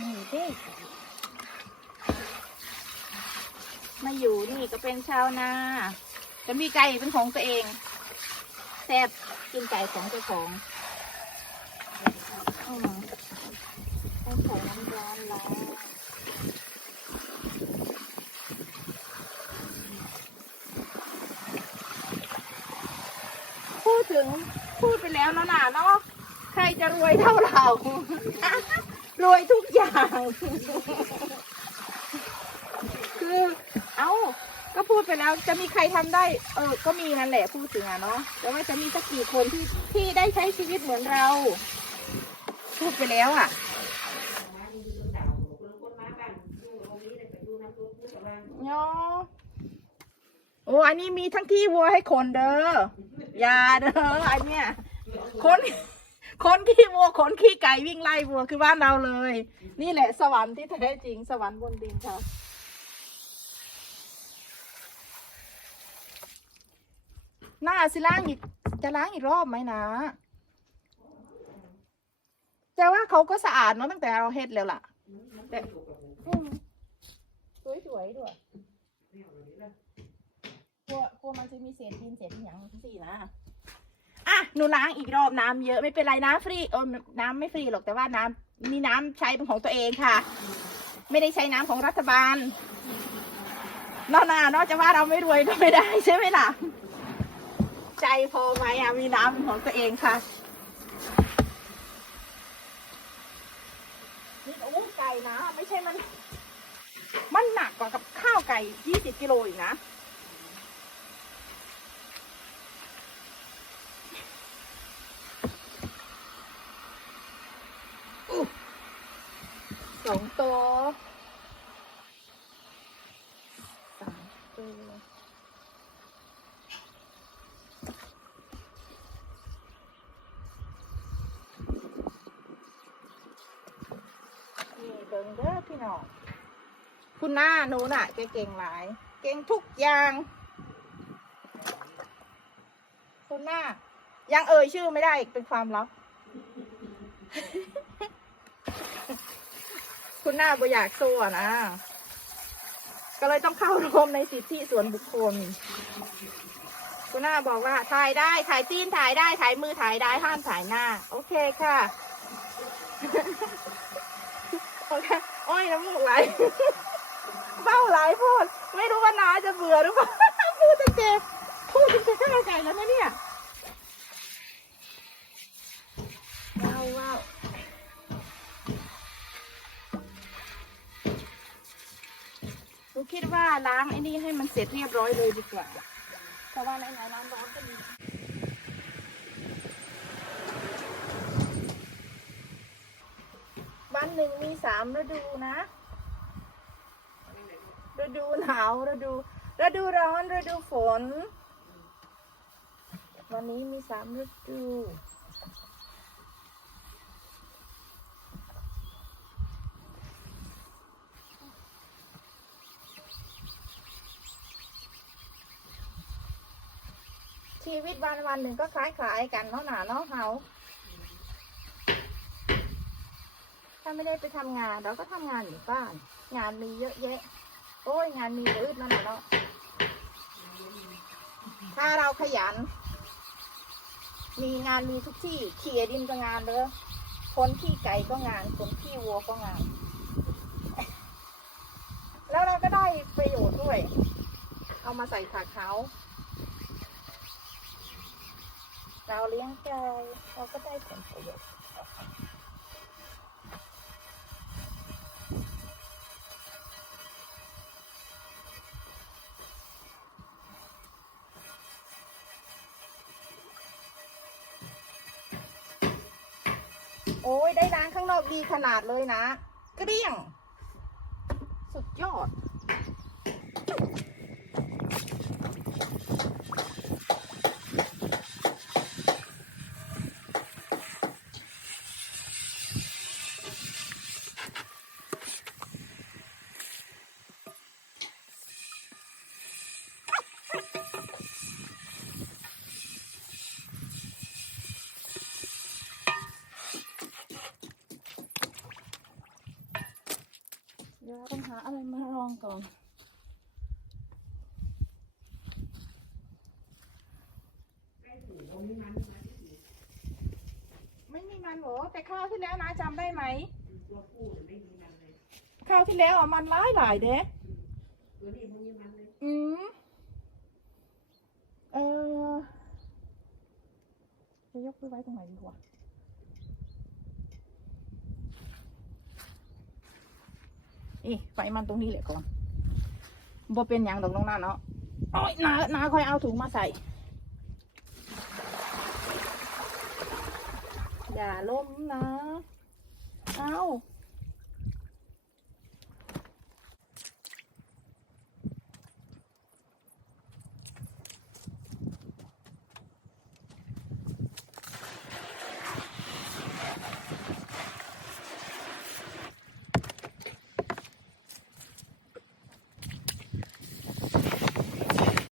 นี่เด็กมาอยู่นี่ก็เป็นชาวนาจะมีไก่เป็นของตัวเองแซ่บกินไก่ของเจ้าของอืมต้องใส่น้ำร้อนล้างพูดถึงพูดไปแล้วเนาะนะเนาะใครจะรวยเท่าเรา รวยทุกอย่าง คือเอ้าก็พูดไปแล้วจะมีใครทำได้ เออ ก็มีนั่นแหละพูดถึงอะเนาะแต่ว่าจะมีสักกี่คนที่ที่ได้ใช้ชีวิตเหมือนเรา พูดไปแล้วอะเนาะโอ้อันนี้มีทั้งที่วัวให้คนเด้อ อย่าเด้อ อันเนี้ยคน คนขี้วัวขนขี้ไก่วิ่งไล่วัวคือบ้านเราเลย นี่แหละสวรรค์ที่แท้จริงสวรรค์บนดินค่ะหน้าสิล้างอีกจะล้างอีกรอบไหมนะแต่ว่าเขาก็สะอาดเนาะตั้งแต่เราเฮ็ดแล้วล่ะ แต่สวยๆด้วยกลัวกลัวมันจะมีเศษดินเศษอหย่างสี่นะ หนูล้างอีกรอบน้ำเยอะไม่เป็นไรน้ำฟรีเออน้ำไม่ฟรีหรอกแต่ว่าน้ำมีน้ำใช้เป็นของตัวเองค่ะ ไม่ได้ใช้น้ำของรัฐบาลนอกนานอกจากว่าเราไม่รวยก็ไม่ได้ใช่ไหมล่ะ ใจพอไหมอะมีน้ำเป็นของตัวเองค่ะนี่โอ้ไก่นะ ไม่ใช่มัน มันหนักกว่ากับข้าวไก่ยี่สิบกิโลอีกนะ สองตัวสามตัวนี่เบิ่งเด้อพี่น้องคุณหน้าหนูน่ะเก่งหลาย เก่งทุกอย่าง คุณหน้า ยังเอ่ยชื่อไม่ได้อีกเป็นความลับ คุณหน้าบ่อยากโซ่อะนะ ก็เลยต้องเข้าร่วมในสิทธิส่วนบุคคลคุณหน้าบอกว่าถ่ายได้ถ่ายตีนถ่ายได้ถ่ายมือถ่ายได้ห้ามถ่ายหน้า โอเคค่ะ โอเคโอ้ยน้ำมูกไหลเบ้าไหลพูด ไม่รู้ว่าน้าจะเบื่อหรือเปล่า พูดจนเจพูดจนเจข้าวไก่แล้วนะเนี่ย ว้าวว้าวูคิดว่าล้างไอ้นี่ให้มันเสร็จเรียบร้อยเลยดีกว่า เพราะว่าไหนๆน้ำร้อนก็ดีวันหนึ่งมีสามฤดูนะฤดูหนาวฤดูฤดูร้อนฤดูฝน วันนี้มีสามฤดู ชีวิตวันวันหนึ่งก็คล้ายๆกันเนาะหนาเนาะเฮาถ้าไม่ได้ไปทำงาน เราก็ทำงานอยู่บ้าน งานมีเยอะแยะ โอ้ยงานมีเยอะนั่นแหละเนาะถ้าเราขยัน มีงานมีทุกที่เขี่ยดินก็งานเลยคนขี้ไก่ก็งานคนขี้วัวก็งาน แล้วเราก็ได้ประโยชน์ด้วย เอามาใส่ผักเขา เราเลี้ยงไก่เราก็ได้ผลประโยชน์โอ้ยได้ร้านข้างนอกดีขนาดเลยนะ เกลี้ยง สุดยอด ต้องหาอะไรมารองก่อน ไม่มีมันเหรอแต่ข้าวที่แล้วนะจำได้ไหมข้าวที่แล้วอะมันหลายหลายๆเด้อืมเออจะยกไปไว้ตรงไหนดีกว่า อีไฟมันตรงนี้แหละก่อนบ่เป็นหยังดอกน้องน้าเนาะโอ้ยนานาค่อยเอาถุงมาใส่อย่าล้มนะเอา